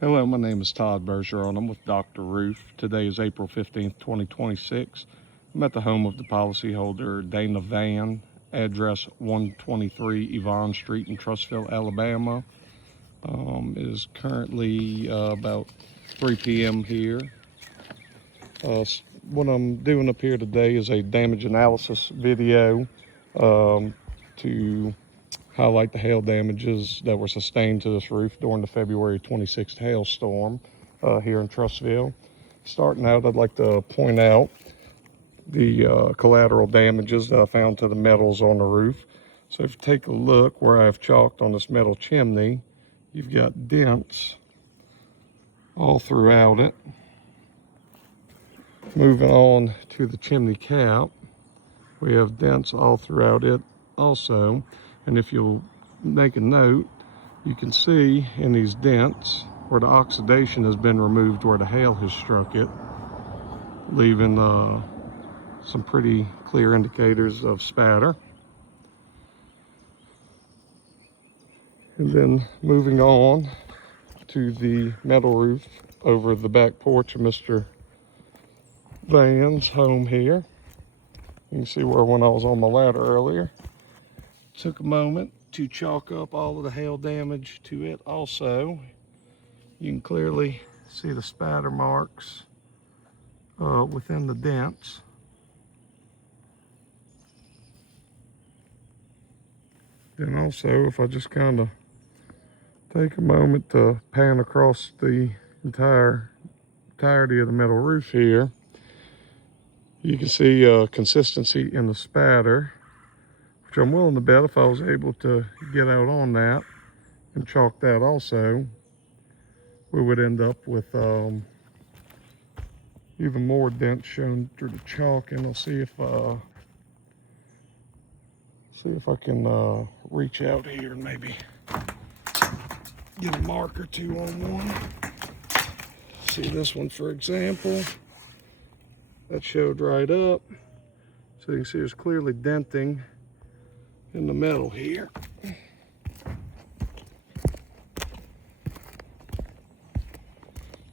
Hello, my name is Todd Bergeron. I'm with Dr. Roof. Today is April 15th, 2026. I'm at the home of the policyholder, Dana Vann, address 123 Yvonne Street in Trussville, Alabama. It is currently about 3 p.m. here. What I'm doing up here today is a damage analysis video to highlight the hail damages that were sustained to this roof during the February 26th hailstorm here in Trussville. Starting out, I'd like to point out the collateral damages that I found to the metals on the roof. So if you take a look where I've chalked on this metal chimney, you've got dents all throughout it. Moving on to the chimney cap, we have dents all throughout it also. And if you'll make a note, you can see in these dents where the oxidation has been removed where the hail has struck it, leaving some pretty clear indicators of spatter. And then moving on to the metal roof over the back porch of Mr. Vann's home here. You can see where when I was on my ladder earlier, took a moment to chalk up all of the hail damage to it also. You can clearly see the spatter marks within the dents. Then also, if I just kind of take a moment to pan across the entirety of the metal roof here, you can see consistency in the spatter, which I'm willing to bet if I was able to get out on that and chalk that also, we would end up with even more dents shown through the chalk. And I'll see if I can reach out here and maybe get a mark or two on one. See this one, for example, that showed right up. So you can see there's clearly denting in the metal here.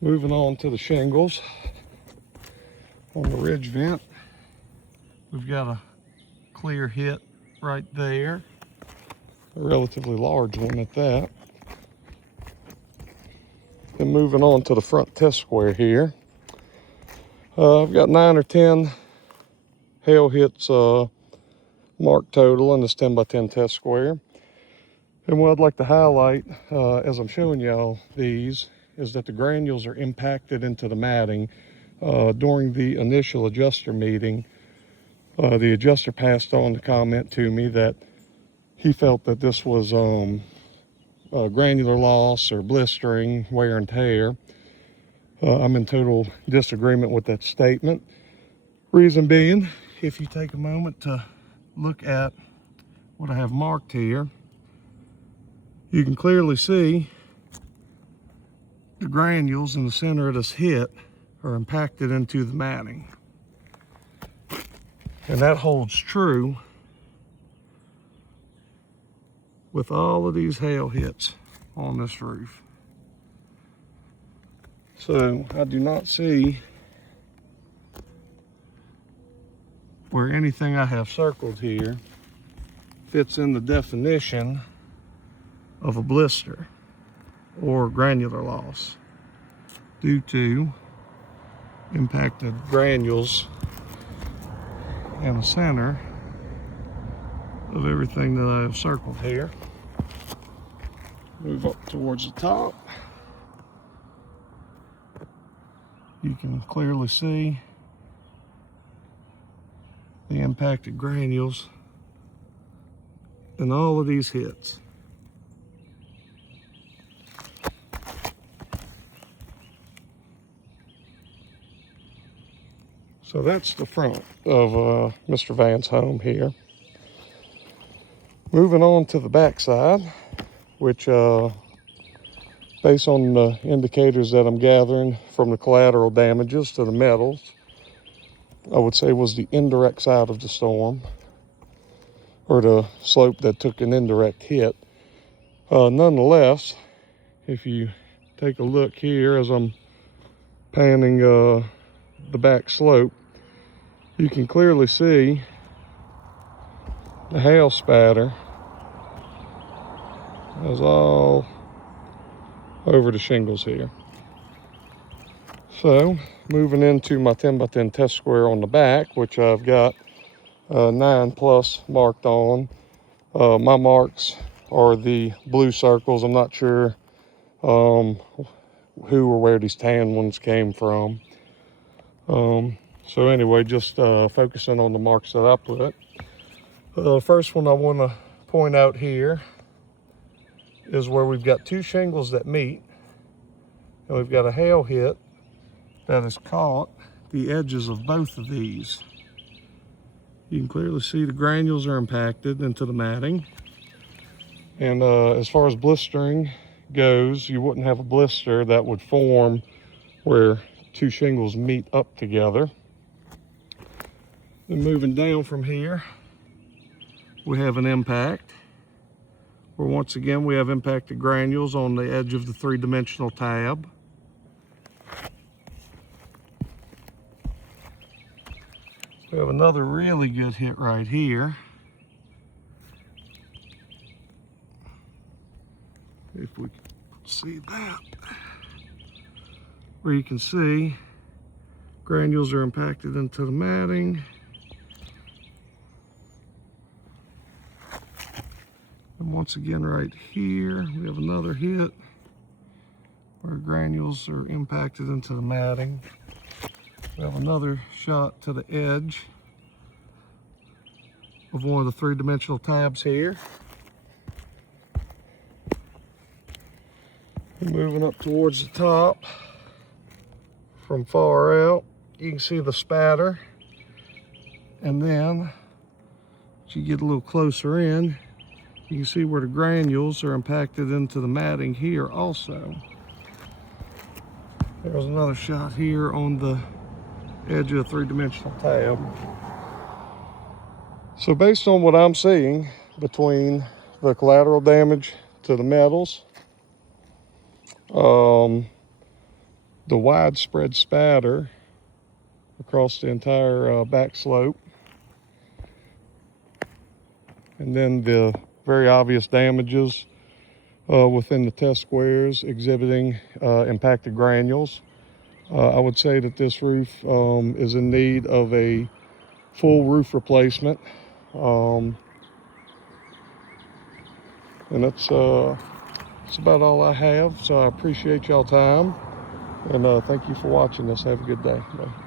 Moving on to the shingles on the ridge vent, we've got a clear hit right there, a relatively large one at that. Then moving on to the front test square here, I've got 9 or 10 hail hits marked total in this 10 by 10 test square. And what I'd like to highlight as I'm showing y'all these is that the granules are impacted into the matting. During the initial adjuster meeting, the adjuster passed on the comment to me that he felt that this was granular loss or blistering, wear and tear. I'm in total disagreement with that statement. Reason being, if you take a moment to look at what I have marked here, you can clearly see the granules in the center of this hit are impacted into the matting. And that holds true with all of these hail hits on this roof. So I do not see where anything I have circled here fits in the definition of a blister or granular loss due to impacted granules in the center of everything that I have circled here. Move up towards the top. You can clearly see the impacted granules in all of these hits. So that's the front of Mr. Vann's home here. Moving on to the back side, which based on the indicators that I'm gathering from the collateral damages to the metals, I would say was the indirect side of the storm, or the slope that took an indirect hit. Nonetheless, if you take a look here as I'm panning the back slope, you can clearly see the hail spatter is all over the shingles here. So moving into my 10x10 test square on the back, which I've got 9+ marked on. My marks are the blue circles. I'm not sure who or where these tan ones came from. So anyway, just focusing on the marks that I put. The first one I want to point out here is where we've got two shingles that meet, and we've got a hail hit that has caught the edges of both of these. You can clearly see the granules are impacted into the matting. And as far as blistering goes, you wouldn't have a blister that would form where two shingles meet up together. Then moving down from here, we have an impact, where once again we have impacted granules on the edge of the 3-dimensional tab. We have another really good hit right here. If we can see that, where you can see granules are impacted into the matting. And once again right here, we have another hit where granules are impacted into the matting. We have another shot to the edge of one of the 3-dimensional tabs here. And moving up towards the top from far out, you can see the spatter. And then as you get a little closer in, you can see where the granules are impacted into the matting here also. There's another shot here on the edge of a 3-dimensional tab. So based on what I'm seeing between the collateral damage to the metals, the widespread spatter across the entire back slope, and then the very obvious damages within the test squares exhibiting impacted granules, I would say that this roof is in need of a full roof replacement. And that's about all I have. So I appreciate y'all time, and thank you for watching this. Have a good day. Bye.